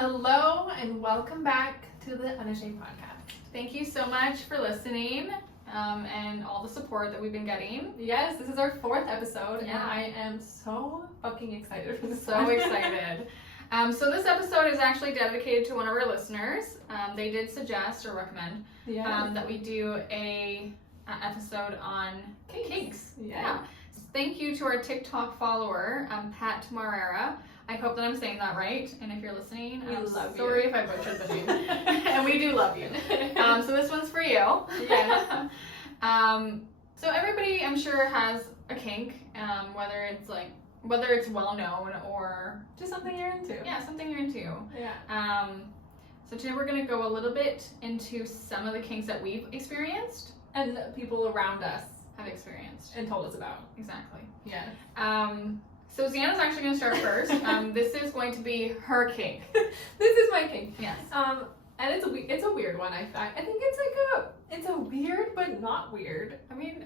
Hello and welcome back to the Unashamed Podcast. Thank you so much for listening and all the support that we've been getting. Yes, this is our 4th episode and I am so fucking excited for this. So excited. So this episode is actually dedicated to one of our listeners. They did suggest or recommend that we do a episode on kinks. Yeah. Thank you to our TikTok follower, Pat Marrera. I hope that I'm saying that right. And if you're listening, we love you. Sorry if I butchered the name. And we do love you. So this one's for you. Yes. So everybody, I'm sure, has a kink, whether it's well known or just something you're into. Yeah, something you're into. Yeah. So today we're gonna go a little bit into some of the kinks that we've experienced And people around us have experienced and told us about. Exactly. Yeah. So Zyanna's actually gonna start first. This is going to be her kink. This is my kink. Yes. And it's a weird one. I think it's a weird but not weird. I mean,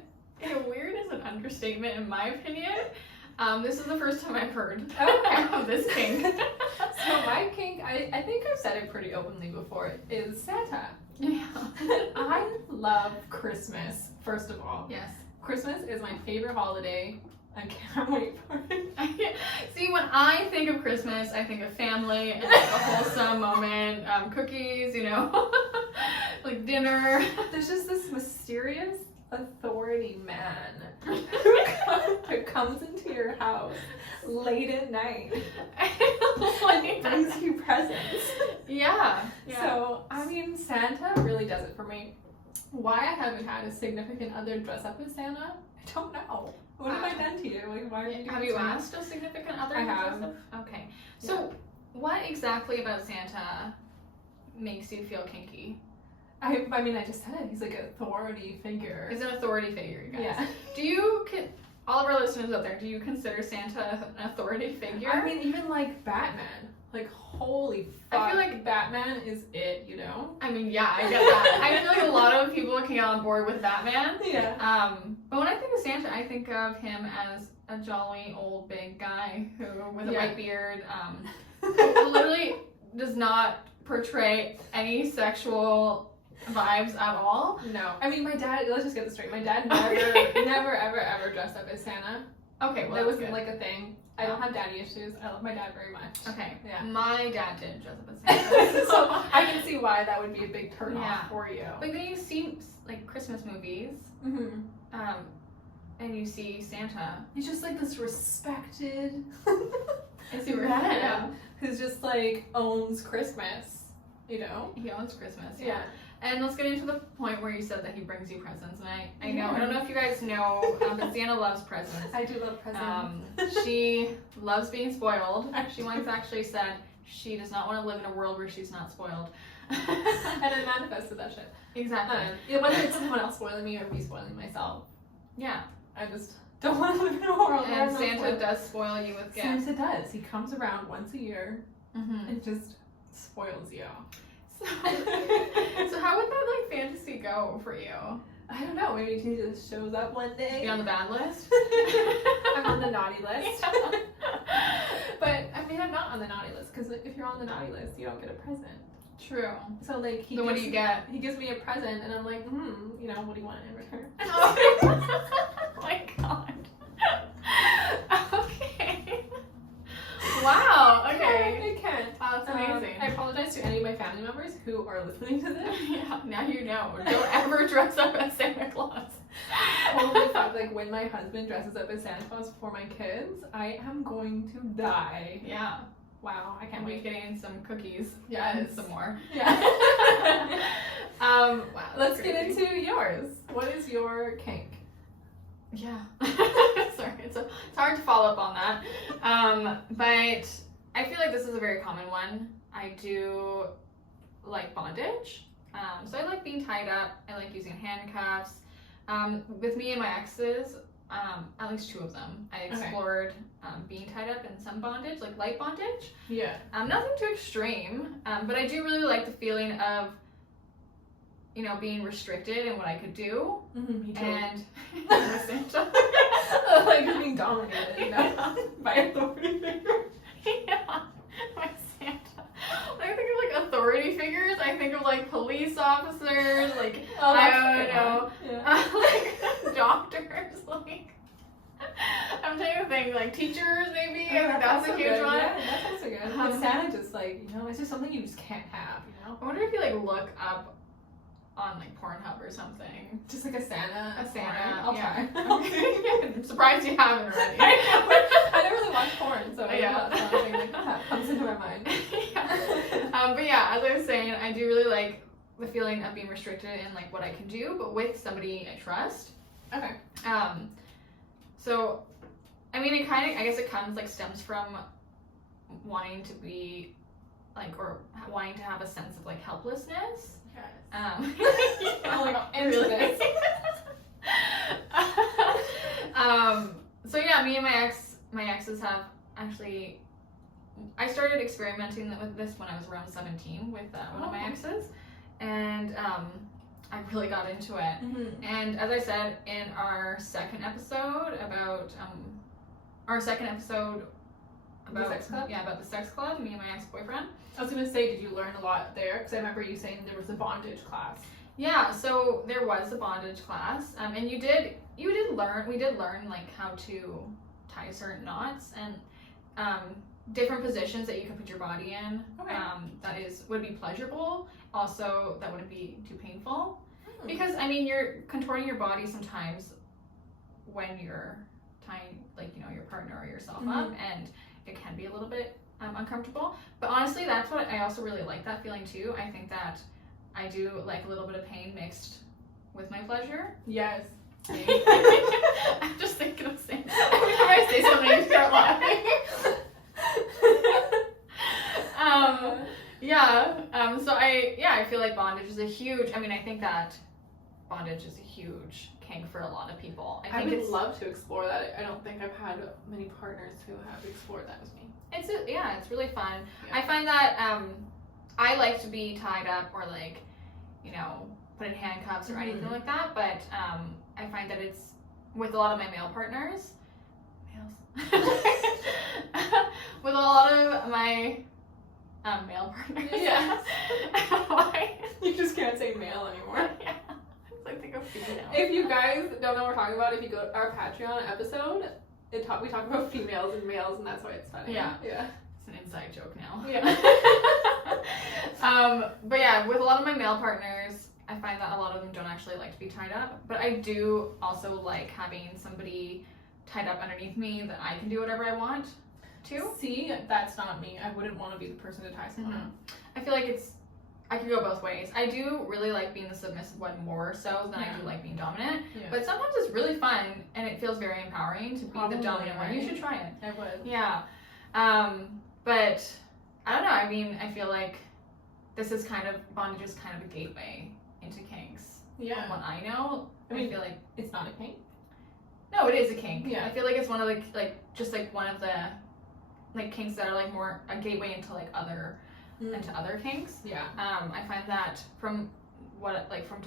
weird is an understatement in my opinion. This is the first time I've heard of this kink. So my kink, I think I've said it pretty openly before, is Santa. Yeah. I love Christmas, first of all. Yes. Christmas is my favorite holiday. I can't wait for it. See, when I think of Christmas, I think of family and like a wholesome moment, cookies, like dinner. There's just this mysterious authority man who comes into your house late at night and brings you presents. Yeah. So, I mean, Santa really does it for me. Why I haven't had a significant other dress up as Santa, I don't know. What have I done to you? Like, why are you doing Have you asked a significant other? I have. Okay. So, what exactly about Santa makes you feel kinky? I mean, I just said it. He's like an authority figure. He's an authority figure, you guys. Yeah. Do you, all of our listeners out there, do you consider Santa an authority figure? I mean, even like Batman. Like, holy fuck. I feel like Batman is it, I mean, yeah, I get that. I feel like a lot of people can get on board with Batman. Yeah. But when I think of Santa, I think of him as a jolly old big guy who, with a white beard, who literally does not portray any sexual vibes at all. No. I mean, my dad, let's just get this straight. My dad never, ever dressed up as Santa. Okay, well, that was like a thing. I don't have daddy issues. I love my dad very much. Okay. Yeah. My dad did dress up as Santa. So I can see why that would be a big turn off for you. But then you see like Christmas movies, and you see Santa. He's just like this respected Is he man who's just like owns Christmas. He owns Christmas. Yeah. And let's get into the point where you said that he brings you presents. And I know, I don't know if you guys know, but Zyanna loves presents. I do love presents. She loves being spoiled. She once actually said she does not want to live in a world where she's not spoiled. And I manifested that shit. Exactly. Whether it's someone else spoiling me or me spoiling myself. Yeah. I just don't want to live in a world where And Santa does spoil you with gifts. Santa does. He comes around once a year and just spoils you. So how would that fantasy go for you? I don't know. Maybe he just shows up one day. Be on the bad list? I'm on the naughty list. Yeah. But I mean, I'm not on the naughty list because if you're on the naughty list, you don't get a present. True. So like, what do you get? He gives me a present, and I'm like, what do you want in return? Oh my god. Okay. Wow. Okay. I can. Wow, that's amazing. I apologize to any of my family members who are listening to this. Yeah. Now you know. Don't ever dress up as Santa Claus. Holy fuck! Like when my husband dresses up as Santa Claus for my kids, I am going to die. Yeah. Wow, I can't wait. Getting some cookies. Yeah, and some more. Yeah. Wow. Let's get into yours. What is your kink? Yeah. Sorry, it's hard to follow up on that. But I feel like this is a very common one. I do like bondage. So I like being tied up. I like using handcuffs. With me and my exes, at least 2 of them, I explored being tied up in some bondage, like light bondage. Yeah. Nothing too extreme, but I do really like the feeling of, being restricted in what I could do. Me too. And like being dominated, by authority figure. Yeah, by Santa. I authority figures, I think of like police officers, like Oh, I that's don't a good know, one. Yeah. like doctors, like I'm trying to think, like teachers maybe. I think that's a also huge good. one. Yeah, that's also good. But Santa just like, you know, it's just something you just can't have, you know? I wonder if you like look up on like Pornhub or something. Just like a Santa. A Santa. I'll yeah. try. Okay. I'm surprised you haven't already. I don't really watch porn, so Yeah. that's something like that comes into my mind. Yeah. But yeah, as I was saying, I do really like the feeling of being restricted in like what I can do, but with somebody I trust. Okay. So, I mean, it kind of, I guess it comes like stems from wanting to be like, or wanting to have a sense of like helplessness. Oh my god, into this. So yeah, me and my exes have actually, I started experimenting with this when I was around 17 with one of my exes, and I really got into it. Mm-hmm. And as I said in our second episode about The sex club? Yeah, about the sex club, me and my ex-boyfriend. I was gonna say, did you learn a lot there? Because I remember you saying there was a bondage class. Yeah, so there was a bondage class, and we did learn like how to tie certain knots and different positions that you can put your body in. Okay. That would be pleasurable. Also, that wouldn't be too painful. Hmm. Because I mean, you're contorting your body sometimes when you're tying, like, you know, your partner or yourself up, and it can be a little bit uncomfortable. But honestly, that's what I also really like, that feeling too. I think that I do like a little bit of pain mixed with my pleasure. Yes. I'm just thinking of saying. Every time I say something, I start laughing. So I feel like bondage is a huge. I mean, I think that bondage is a huge kink for a lot of people. I would love to explore that. I don't think I've had many partners who have explored that with me. It's really fun. Yeah. I find that I like to be tied up or like, you know, put in handcuffs or anything like that. But I find that it's with a lot of my male partners, with a lot of my male partners. Yes. Why? You just can't say male anymore. Yeah. I think of female. If you guys don't know what we're talking about, if you go to our Patreon episode, we talk about females and males, and that's why it's funny. Yeah. Yeah. It's an inside joke now. Yeah. But yeah, with a lot of my male partners, I find that a lot of them don't actually like to be tied up. But I do also like having somebody tied up underneath me that I can do whatever I want to. See, that's not me. I wouldn't want to be the person to tie someone up. I feel like I could go both ways. I do really like being the submissive one more so than I do like being dominant. Yeah. But sometimes it's really fun and it feels very empowering to be Probably, the dominant one. You should try it. I would. Yeah. But I don't know. I mean, I feel like bondage is kind of a gateway into kinks. Yeah. From what I know, I mean, feel like it's not a kink. no, it is a kink. Yeah. I feel like it's one of the one of the like kinks that are like more a gateway into like into other kinks. Yeah. I find that from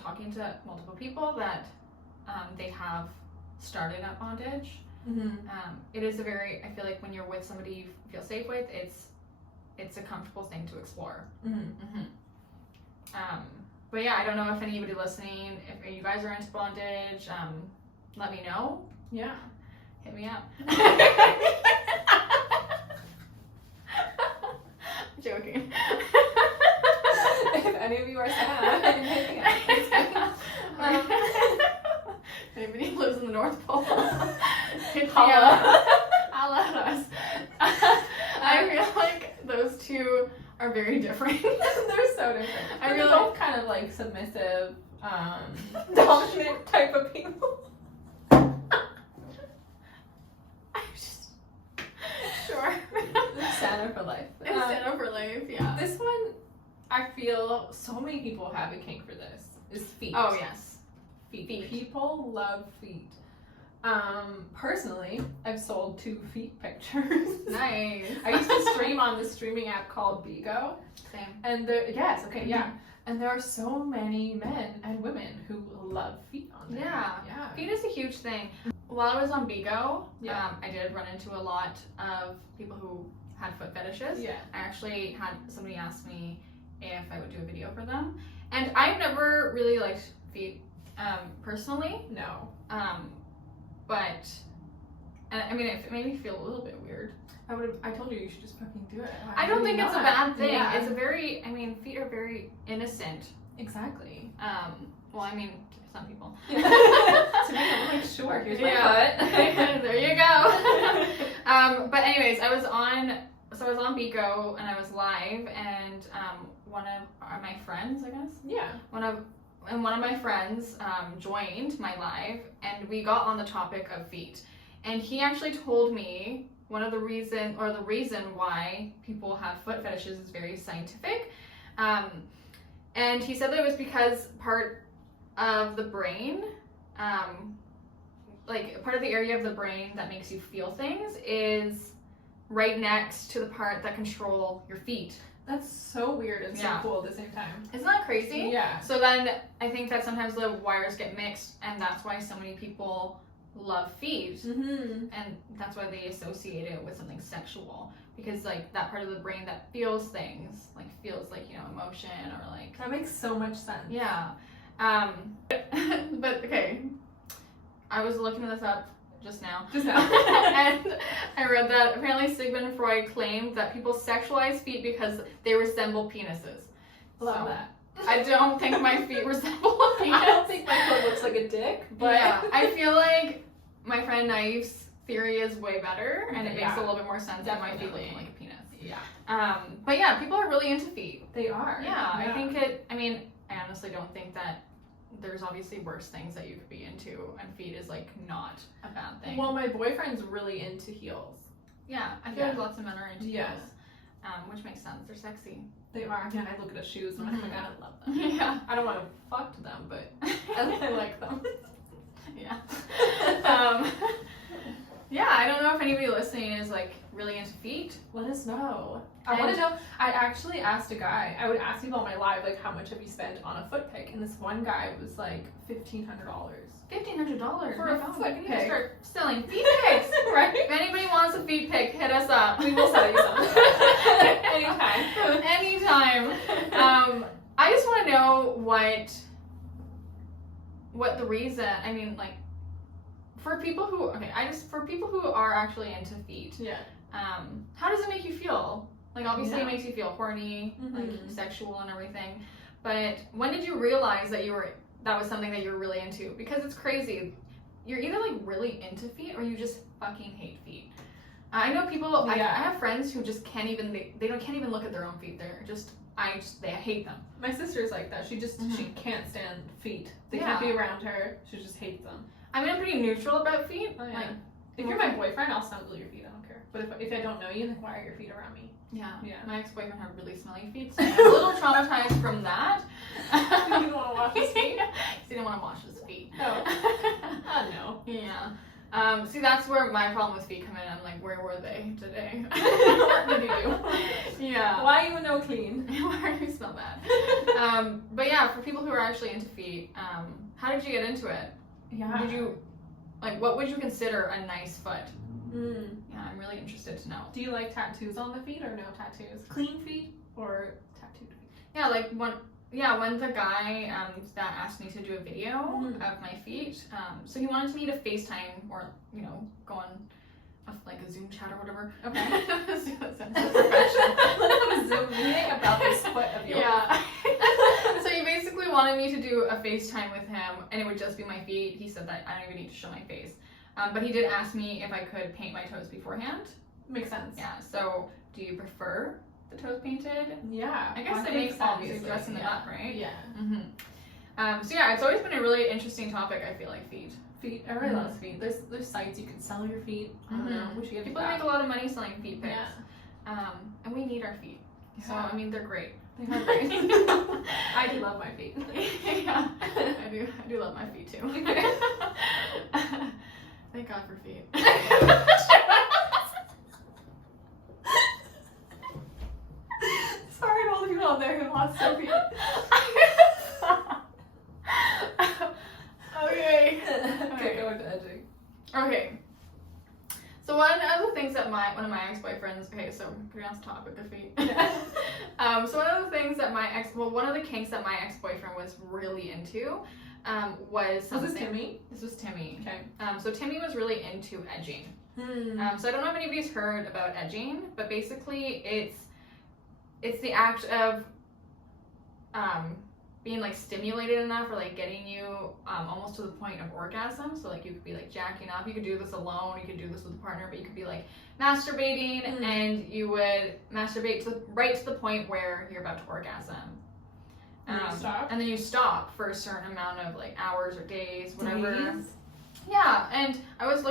talking to multiple people that they have started at bondage. Mm-hmm. It is I feel like when you're with somebody you feel safe with, it's a comfortable thing to explore. Mm-hmm. But yeah, I don't know if anybody listening, if you guys are into bondage, let me know. Yeah. Hit me up. I'm joking. If any of you are sad, hit me up. If anybody lives in the North Pole, hit me Holla. up. Holla at us. I feel like those two are very different. They're so different. They're both kind of like submissive, dominant type of people. Sure. Santa for life. It's Santa for life, yeah. This one, I feel so many people have a kink for this. Is feet. Oh yes. Feet. People love feet. Personally, I've sold 2 feet pictures. Nice. I used to stream on this streaming app called Bigo. Same. And and there are so many men and women who love feet on there. Yeah. Feet is a huge thing. While I was on Bigo, I did run into a lot of people who had foot fetishes. Yeah. I actually had somebody ask me if I would do a video for them. And I've never really liked feet personally. No. But I mean, it made me feel a little bit weird. I told you should just fucking do it. I don't think it's a bad thing. Yeah. It's a very, I mean, feet are very innocent. Exactly. Well, I mean, to some people. To me, I'm like, sure, here's my foot. There you go. But anyways, I was on Bico and I was live, and one of my friends, I guess. Yeah. One of my friends joined my live, and we got on the topic of feet. And he actually told me the reason why people have foot fetishes is very scientific. And he said that it was because part of the brain, like part of the area of the brain that makes you feel things is right next to the part that control your feet. That's so weird and so cool at the same time. Isn't that crazy? Yeah. So then I think that sometimes the wires get mixed, and that's why so many people love feet. Mm-hmm. And that's why they associate it with something sexual, because like that part of the brain that feels things, like feels like, you know, emotion or like. That makes so much sense. Yeah. But okay, I was looking this up just now. And I read that apparently Sigmund Freud claimed that people sexualize feet because they resemble penises. Love that. I don't think my feet resemble a penis. I don't think my foot looks like a dick, but yeah, I feel like my friend Naif's theory is way better, and it makes a little bit more sense than my feet looking like a penis. Yeah. But yeah, people are really into feet. They are. Yeah, I think I mean, I honestly don't think that there's obviously worse things that you could be into, and feet is like not a bad thing. Well, my boyfriend's really into heels. Yeah, I feel like lots of men are into Yeah. heels, which makes sense. They're sexy. They are. Yeah, I look at his shoes and I'm like, I love them. Yeah. I don't want to fuck them, but I like them. Yeah. Yeah, I don't know if anybody listening is like really into feet. Let us know. I want to know. I actually asked a guy. I would ask people on my live, like, how much have you spent on a foot pick? And this one guy was like $1,500. $1,500 For a foot We need to pic. start selling feet pics. Right? If anybody wants a feet pic, hit us up. We will sell you some. Anytime. Anytime. I just want to know what the reason. I mean, like, for people who are actually into feet. Yeah. How does it make you feel? Like, obviously it makes you feel horny, like Mhm. sexual and everything. But when did you realize that that was something that you were really into? Because it's crazy. You're either like really into feet or you just fucking hate feet. I know people. I have friends who just can't even look at their own feet. They hate them. My sister's like that. She can't stand feet. They Yeah. can't be around her. She just hates them. I mean, I'm pretty neutral about feet. Oh, yeah. Like, if you're my boyfriend, I'll snuggle your feet. I don't care. But if I don't know you, then why are your feet around me? yeah. Yeah. My ex-boyfriend had really smelly feet, so I'm a little traumatized from that. You didn't want to wash his feet? He didn't want to wash his feet. No. Oh, no. Yeah. See, that's where my problem with feet come in. I'm like, where were they today? What did you do? Yeah. Why you no clean? Why do you smell bad? But yeah, for people who are actually into feet, how did you get into it? Yeah. Did you, like, what would you consider a nice foot? Mm. Yeah, I'm really interested to know. Do you like tattoos on the feet or no tattoos? Clean feet or tattooed feet? Yeah, like when the guy that asked me to do a video of my feet, so he wanted me to FaceTime or, you know, go on like a Zoom chat or whatever. Okay. That sounds so professional. Let's have a Zoom meeting about this foot of yours. Yeah. So he basically wanted me to do a FaceTime with him, and it would just be my feet. He said that I don't even need to show my face. But he did ask me if I could paint my toes beforehand. Makes sense. Yeah, so do you prefer the toes painted? Yeah. I guess it makes sense. You're dressing them up, right? Yeah. So yeah, it's always been a really interesting topic, I feel like, feet. Feet. I really love feet. There's sites you can sell your feet. I don't know. We should get People that. make a lot of money selling feet pics. Yeah. And we need our feet. So, Yeah. I mean, they're great. They are great. I do love my feet. Yeah, I do love my feet too. Thank God for feet. Sorry to all the people out there who lost their feet. Okay. Okay, go into edging. Okay. So one of the things that one of my ex-boyfriends. Okay, so getting off the topic of feet. So one of the things that one of the kinks that my ex-boyfriend was really into, was something. Was this Timmy? This was Timmy. Okay. So Timmy was really into edging. So I don't know if anybody's heard about edging, but basically it's the act of being like stimulated enough, or like getting you almost to the point of orgasm. So like you could be like jacking off. You could do this alone. You could do this with a partner, but you could be like masturbating, and you would masturbate right to the point where you're about to orgasm. And you stop? And then you stop for a certain amount of like hours or days, whatever. Days? Yeah, and I was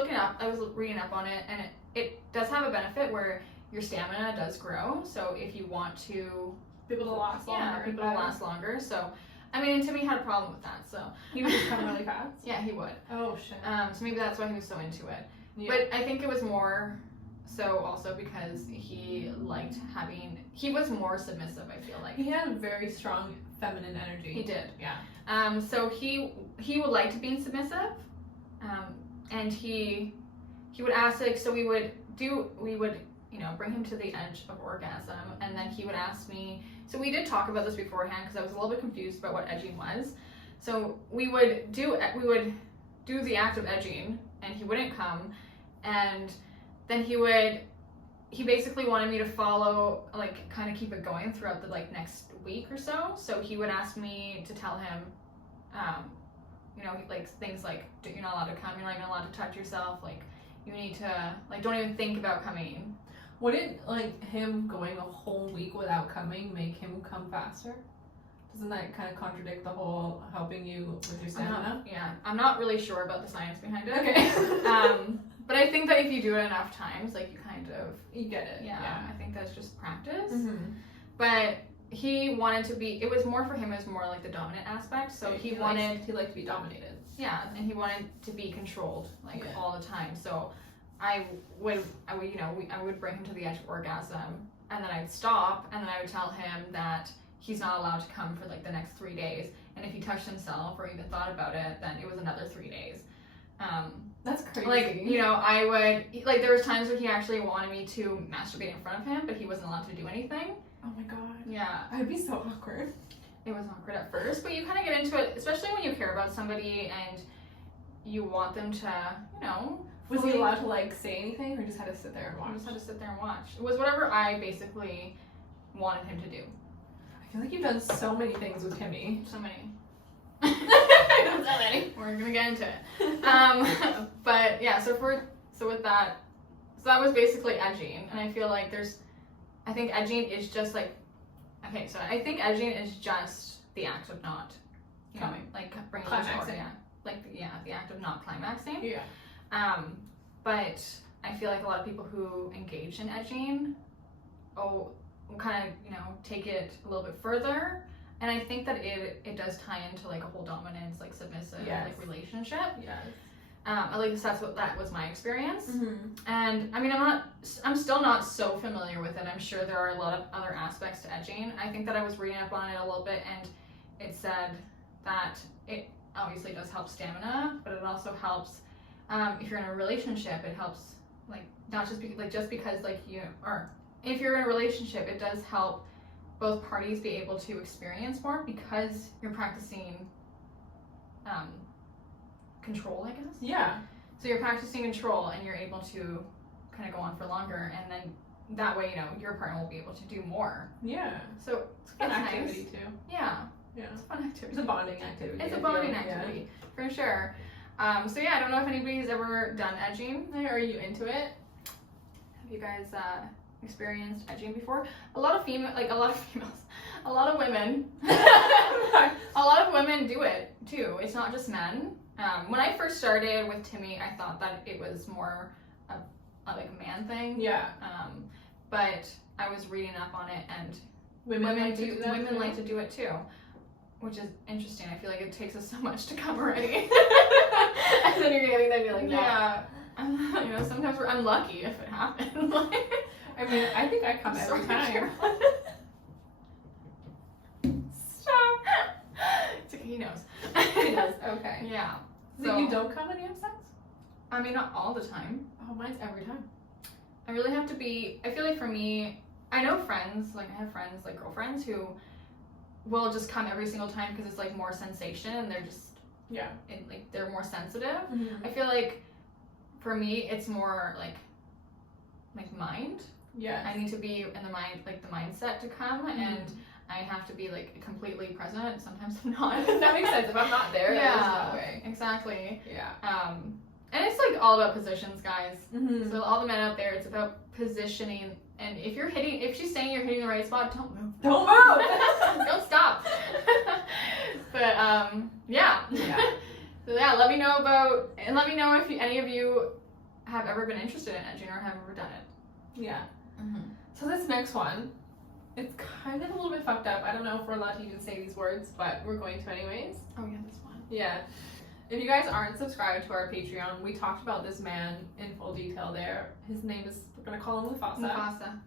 reading up on it, and it does have a benefit where your stamina does grow. So if you want to People to last longer. yeah, people to last longer. So, I mean, and Timmy had a problem with that. So He would just come really fast? yeah, he would. Oh, shit. So maybe that's why he was so into it. Yeah. But I think it was more so also because he was more submissive, I feel like. He had a very strong feminine energy. He did. Yeah. So he would like to be submissive, and he would ask, like, so we would bring him to the edge of orgasm, and then he would ask me. So we did talk about this beforehand because I was a little bit confused about what edging was. So we would do the act of edging, and he wouldn't come, and then he basically wanted me to follow, like, kind of keep it going throughout the like next week or so. So he would ask me to tell him, like things like, you're not allowed to come, you're not even allowed to touch yourself, like you need to, like, don't even think about coming. Wouldn't, like, him going a whole week without coming make him come faster? Doesn't that kind of contradict the whole helping you with your stamina? I'm not really sure about the science behind it. Okay. But I think that if you do it enough times, like, you kind of... You get it. Yeah, I think that's just practice. Mm-hmm. But he wanted to be... It was more for him, it was more like the dominant aspect. So he wanted... He liked to be dominated. Yeah, and he wanted to be controlled, like, all the time. So I would bring him to the edge of orgasm, and then I'd stop, and then I would tell him that he's not allowed to come for, like, the next 3 days. And if he touched himself or even thought about it, then it was another 3 days. That's crazy. Like, I would, like, there was times where he actually wanted me to masturbate in front of him, but he wasn't allowed to do anything. Oh my god. Yeah. I'd be so awkward. It was awkward at first, but you kind of get into it, especially when you care about somebody and you want them to, Was he allowed to, like, say anything, or just had to sit there and watch? I just had to sit there and watch. It was whatever I basically wanted him to do. I feel like you've done so many things with Timmy. So many. So many. We're gonna get into it. But yeah, so with that, so that was basically edging, and I feel like I think edging is just like, okay, so I think edging is just the act of not coming, like bringing climaxing. The act of not climaxing. Yeah. But I feel like a lot of people who engage in edging, will kind of take it a little bit further. And I think that it does tie into, like, a whole dominance, like, submissive, like, relationship. Yes. At least that was my experience. Mm-hmm. And I mean, I'm still not so familiar with it. I'm sure there are a lot of other aspects to edging. I think that I was reading up on it a little bit, and it said that it obviously does help stamina, but it also helps, if you're in a relationship, it helps, like, not just because, like, if you're in a relationship, it does help both parties be able to experience more because you're practicing control, I guess. Yeah. So you're practicing control, and you're able to kind of go on for longer, and then that way, your partner will be able to do more. Yeah. So it's a fun activity too. Yeah. Yeah. It's a fun activity. It's a bonding activity. It's a bonding activity, for sure. So yeah, I don't know if anybody's ever done edging. Are you into it? Have you guys experienced edging before? A lot of women, a lot of women do it too. It's not just men. When I first started with Timmy, I thought that it was more a like a man thing. Yeah. But I was reading up on it, and women like to do it too, which is interesting. I feel like it takes us so much to come already. And then you're getting there, you're like, yeah. Sometimes we're unlucky if it happens. I mean, I think I come every time. Stop. It's okay, he knows. He knows, okay. Yeah. So you don't come when you have sex? I mean, not all the time. Oh, mine's every time. I really have to be, I feel like for me, I know friends, like I have friends, like girlfriends who will just come every single time because it's like more sensation and they're just, like they're more sensitive. I feel like for me, it's more like mind. Yeah. I need to be in the mind, like the mindset to come and I have to be like completely present. Sometimes I'm not. That makes sense. If I'm not there, there's no way. Exactly. Yeah. And it's like all about positions, guys. So all the men out there, it's about positioning. And if she's saying you're hitting the right spot, don't move. Don't move. Don't stop. But yeah. So yeah, let me know if any of you have ever been interested in edging or have ever done it. Yeah. So this next one, it's kind of a little bit fucked up. I don't know if we're allowed to even say these words, but we're going to anyways. Oh yeah, this one. Yeah. If you guys aren't subscribed to our Patreon, we talked about this man in full detail there. His name is, we're going to call him Mufasa.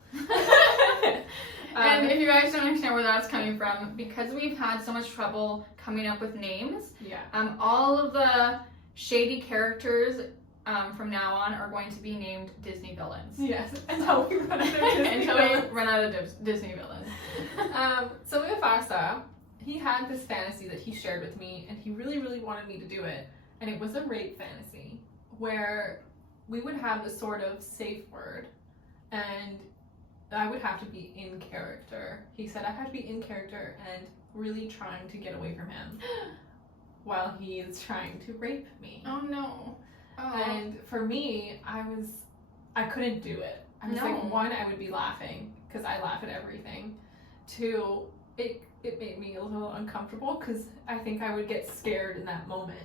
And if you guys don't understand where that's coming from, because we've had so much trouble coming up with names, all of the shady characters from now on are going to be named Disney villains. Yes, until we run out of Disney villains. So Mufasa, he had this fantasy that he shared with me, and he really, really wanted me to do it. And it was a rape fantasy where we would have this sort of safe word, and I would have to be in character. He said I had to be in character and really trying to get away from him while he is trying to rape me. Oh no. Oh. And for me, I couldn't do it. I was like, one, I would be laughing because I laugh at everything. Two, it made me a little uncomfortable because I think I would get scared in that moment.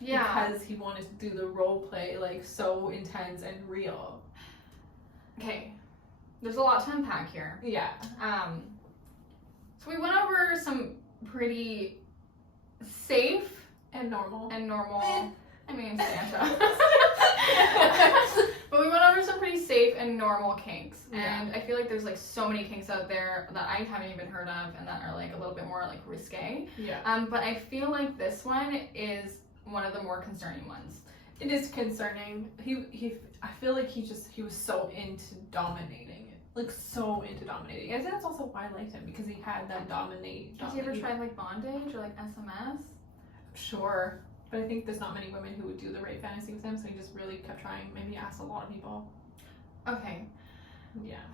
Yeah. Because he wanted to do the role play like so intense and real. Okay. There's a lot to unpack here. Yeah. So we went over some pretty safe and normal. I mean, Santa. But we went over some pretty safe and normal kinks. And I feel like there's like so many kinks out there that I haven't even heard of and that are like a little bit more like risque. Yeah. But I feel like this one is one of the more concerning ones. It is concerning. I feel like he was so into dominating it. Like so into dominating. I think that's also why I liked him, because he had that dominate. Did you ever try like bondage or like SMS? Sure. But I think there's not many women who would do the rape fantasy with him, so he just really kept trying. Maybe asked a lot of people. Okay. Yeah.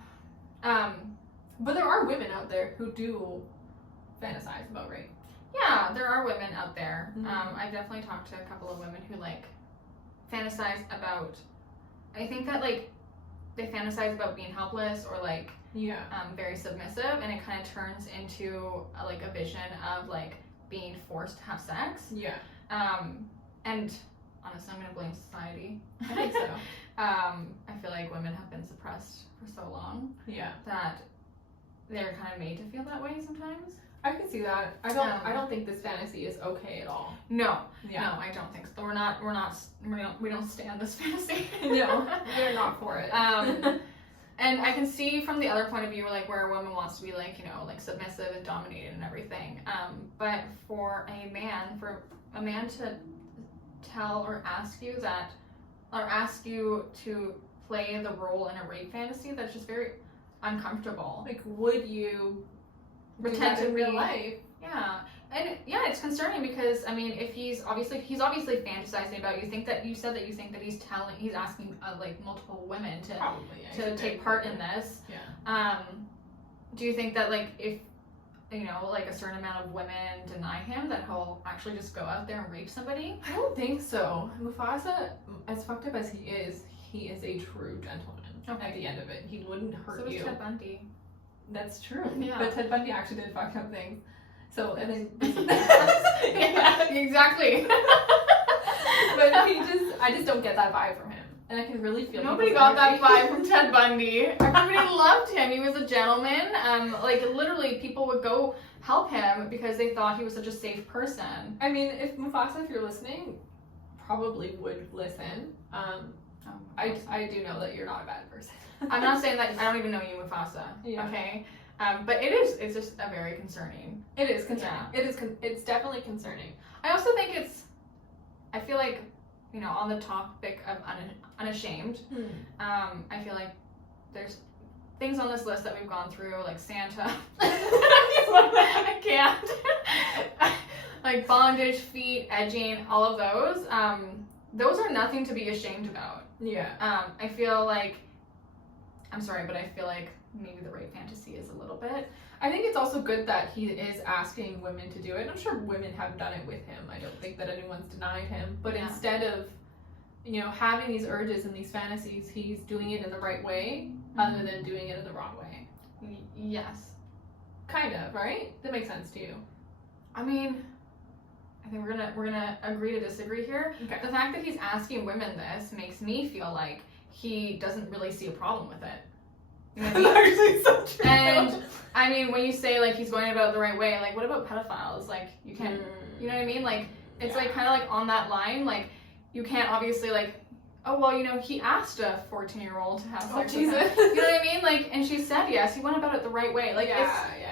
But there are women out there who do fantasize about rape. Yeah, there are women out there. I've definitely talked to a couple of women who like fantasize about, I think that like they fantasize about being helpless or like very submissive, and it kind of turns into like a vision of like being forced to have sex. Yeah. And honestly, I'm gonna blame society. I think so. I feel like women have been suppressed for so long. Yeah. That they're kind of made to feel that way sometimes. I can see that. I don't think this fantasy is okay at all. No. Yeah. No, I don't think so. We don't stand this fantasy. No, we're not for it. And I can see from the other point of view, like where a woman wants to be like, you know, like submissive and dominated and everything. But for a man to tell or ask you to play the role in a rape fantasy, that's just very uncomfortable. Like, would you pretend to in real life? Yeah. And yeah, it's concerning because I mean, if he's obviously fantasizing about you, you said that he's asking like multiple women to take part in this. Yeah. Do you think that like if you know like a certain amount of women deny him, that he'll actually just go out there and rape somebody? I don't think so. Mufasa, as fucked up as he is a true gentleman. Okay. At the end of it, he wouldn't hurt you. So was Ted Bundy. That's true. Yeah. But Ted Bundy actually did fucked up things. So, and then... yeah, exactly. But I just don't get that vibe from him. And I can really feel... Nobody got that vibe from Ted Bundy. Everybody loved him. He was a gentleman. Like, literally, people would go help him because they thought he was such a safe person. I mean, if Mufasa, if you're listening, probably would listen. I do know that you're not a bad person. I'm not saying that. I don't even know you, Mufasa. Yeah. Okay. But it's just a very concerning. It is concerning. Yeah. It's definitely concerning. I also think I feel like, you know, on the topic of unashamed, I feel like there's things on this list that we've gone through, like Santa. I can't. Like bondage, feet, edging, all of those. Those are nothing to be ashamed about. Yeah. I feel like, I'm sorry, but I feel like maybe the rape fantasy is a little bit. I think it's also good that he is asking women to do it. I'm sure women have done it with him. I don't think that anyone's denied him. But Yeah. instead of, having these urges and these fantasies, he's doing it in the right way, other than doing it in the wrong way. Yes. Kind of, right? That makes sense to you. I mean, I think we're gonna agree to disagree here. Okay. The fact that he's asking women this makes me feel like he doesn't really see a problem with it. You know what I mean? Actually, so true. And I mean, when you say like he's going about it the right way, like what about pedophiles? Like you can't, you know what I mean? Like it's like kind of like on that line. Like you can't obviously like, oh well, he asked a 14-year-old to have sex with him. You know what I mean? Like, and she said yes. He went about it the right way. Like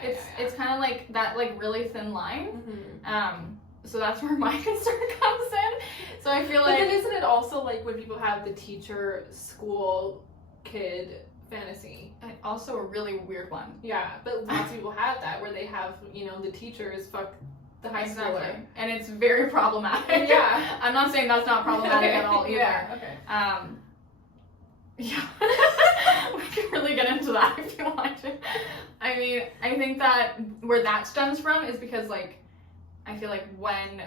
it's kind of like that like really thin line. Mm-hmm. So that's where my concern comes in. So I feel like. But then isn't it also like when people have the teacher, school, kid fantasy? Also a really weird one. Yeah, but lots of people have that where they have, the teachers fuck the high schooler. And it's very problematic. Yeah. I'm not saying that's not problematic at all either. Yeah, okay. Yeah. We can really get into that if you want to. I mean, I think that where that stems from is because like I feel like when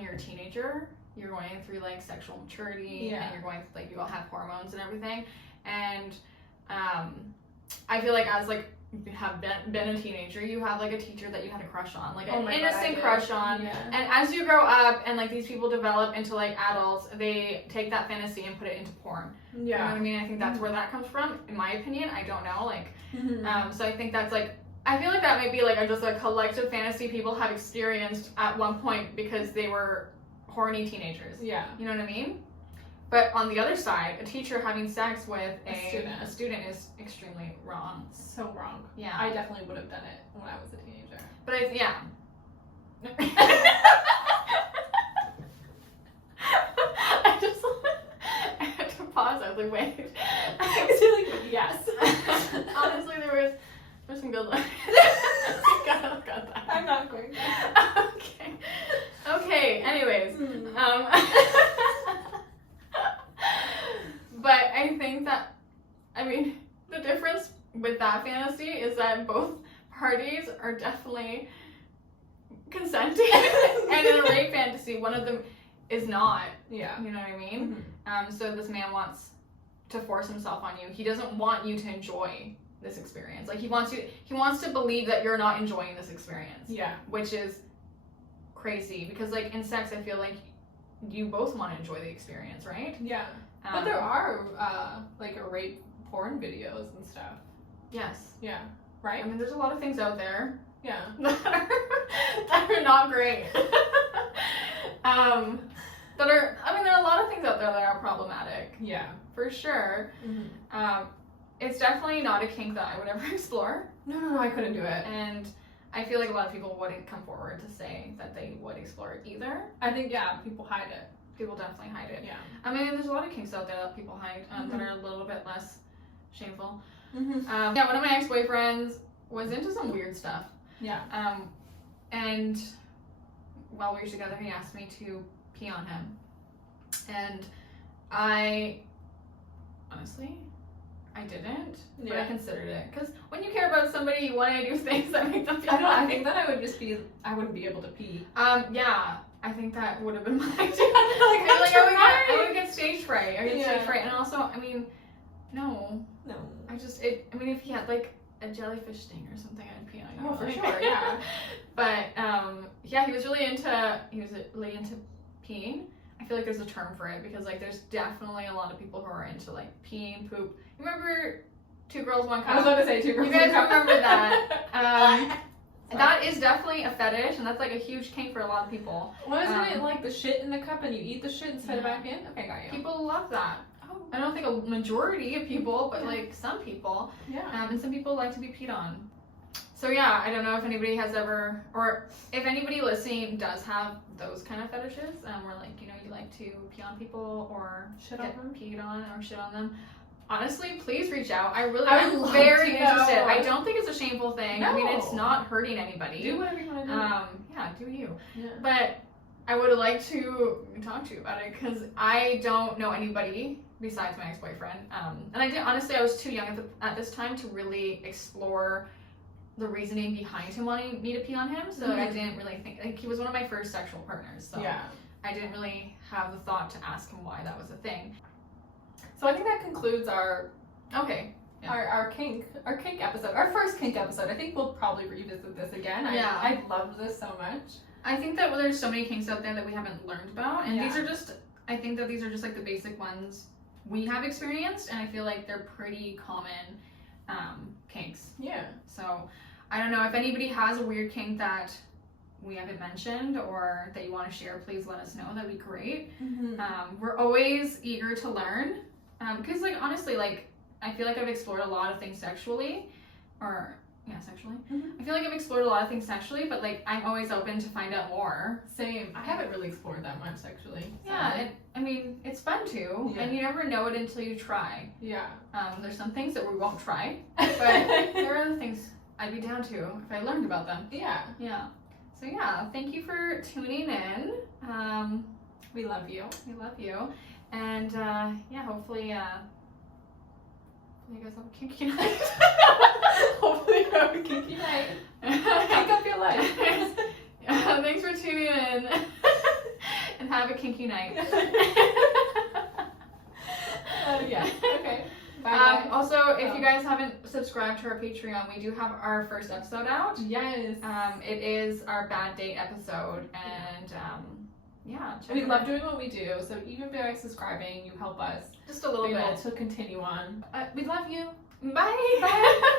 you're a teenager, you're going through like sexual maturity and you're going through, like you all have hormones and everything. And I feel like as like you have been a teenager, you have like a teacher that you had a crush on, like an innocent crush on. Yeah. And as you grow up and like these people develop into like adults, they take that fantasy and put it into porn. Yeah. You know what I mean? I think that's where that comes from, in my opinion. I don't know. Like, so I think that's like, I feel like that might be like just a collective fantasy people have experienced at one point because they were horny teenagers. Yeah. You know what I mean? But on the other side, a teacher having sex with a student is extremely wrong. So wrong. Yeah. I definitely would have done it when I was a teenager. But I had to pause. I was like, wait. You're like, yes. Honestly, there's some good lines. Got that. I'm not going to. Okay, anyways. But I think that, I mean, the difference with that fantasy is that both parties are definitely consenting. And in a rape fantasy, one of them is not. Yeah. You know what I mean? So this man wants to force himself on you. He doesn't want you to enjoy this experience. Like he wants to believe that you're not enjoying this experience. Yeah. Which is crazy because like in sex, I feel like you both want to enjoy the experience, right? Yeah. But there are like rape porn videos and stuff. Yes. Yeah. Right? I mean, there's a lot of things out there. Yeah. that are not great. There are a lot of things out there that are problematic. Yeah. For sure. It's definitely not a kink that I would ever explore. No, I couldn't do it. And I feel like a lot of people wouldn't come forward to say that they would explore it either. I think, people hide it. People definitely hide it. Yeah. I mean, there's a lot of kinks out there that people hide that are a little bit less shameful. Mm-hmm. One of my ex-boyfriends was into some weird stuff. Yeah. And while we were together, he asked me to pee on him. And honestly, I didn't, but I considered it. Because when you care about somebody, you want to do things that make them feel happy. I think that I wouldn't be able to pee. I think that would have been my idea. I would get stage fright. And also, I mean, no. I mean, if he had like a jellyfish sting or something, I'd pee on him. Oh, for sure, yeah. But, he was really into peeing. I feel like there's a term for it because like there's definitely a lot of people who are into like peeing, poop. You remember 2 Girls, 1 Cup? I was about to say 2 Girls, 1 Cup. You guys remember that? That is definitely a fetish, and that's like a huge kink for a lot of people. Wasn't it like the shit in the cup and you eat the shit and set it back in? Okay, got you. People love that. I don't think a majority of people, but like some people. Yeah. And some people like to be peed on. So yeah, I don't know if anybody has ever, or if anybody listening does have those kind of fetishes, where like, you like to pee on people or shit get on them, peed on or shit on them. honestly, please reach out. I would love am very to interested. know. I don't think it's a shameful thing. I mean, it's No. not hurting anybody. Do whatever you want to do. Yeah, do you. Yeah. But I would like to talk to you about it because I don't know anybody besides my ex-boyfriend. And I was too young at this time to really explore the reasoning behind him wanting me to pee on him. So I didn't really think, like, he was one of my first sexual partners. So Yeah. I didn't really have the thought to ask him why that was a thing. So I think that concludes our Okay. Yeah. our kink episode, our first kink episode. I think we'll probably revisit this again. Yeah. I loved this so much. I think that there's so many kinks out there that we haven't learned about, and Yeah. I think that these are just like the basic ones we have experienced, and I feel like they're pretty common kinks. Yeah. So I don't know if anybody has a weird kink that we haven't mentioned or that you want to share, please let us know. That'd be great. We're always eager to learn because, like, honestly, like, I feel like I've explored a lot of things sexually, sexually. I feel like I've explored a lot of things sexually, but, like, I'm always open to find out more. Same. I haven't really explored that much sexually. So. Yeah, I mean, it's fun too, and you never know it until you try. Yeah. There's some things that we won't try, but there are other things I'd be down to if I learned about them. Yeah. Yeah. So yeah, thank you for tuning in. We love you. We love you, and hopefully, you guys have a kinky night. Hopefully you have a kinky night. Kink up your life. Thanks for tuning in, and have a kinky night. Yeah. Okay. Bye. Also, if you guys haven't subscribed to our Patreon, we do have our first episode out. Yes. It is our bad date episode, and check We it love out. doing what we do, so even by subscribing, you help us Just a little be bit. able to continue on. We love you. Bye.